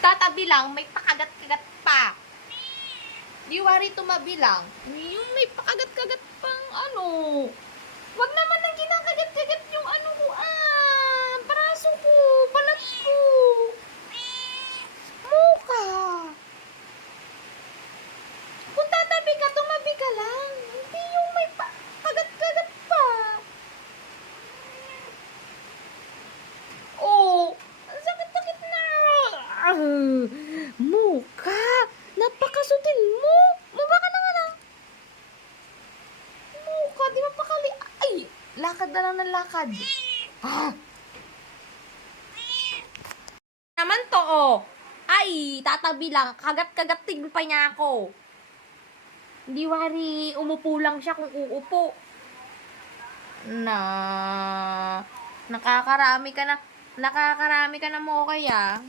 Tatabi lang, may pakagat-kagat pa. Di wari tumabi lang. Yung may pakagat-kagat pang ano. Wag naman nang kinakagat-kagat yung ano ko, braso ko, balat ko. Muka. Kung tatabi ka, tumabi ka lang. Hindi yung may pakagat-kagat pa. Oh, ang sakit-sakit na. Muka, napakasutin mo. Mukha ka na nga lang. Muka, di mapakali. Ay, lakad na lang ng lakad. Naman to, oh. Ay, tatabi lang. Kagat-kagating pa niya ako. Hindi wari, umupo lang siya kung uupo. Nakakarami ka na mo kaya.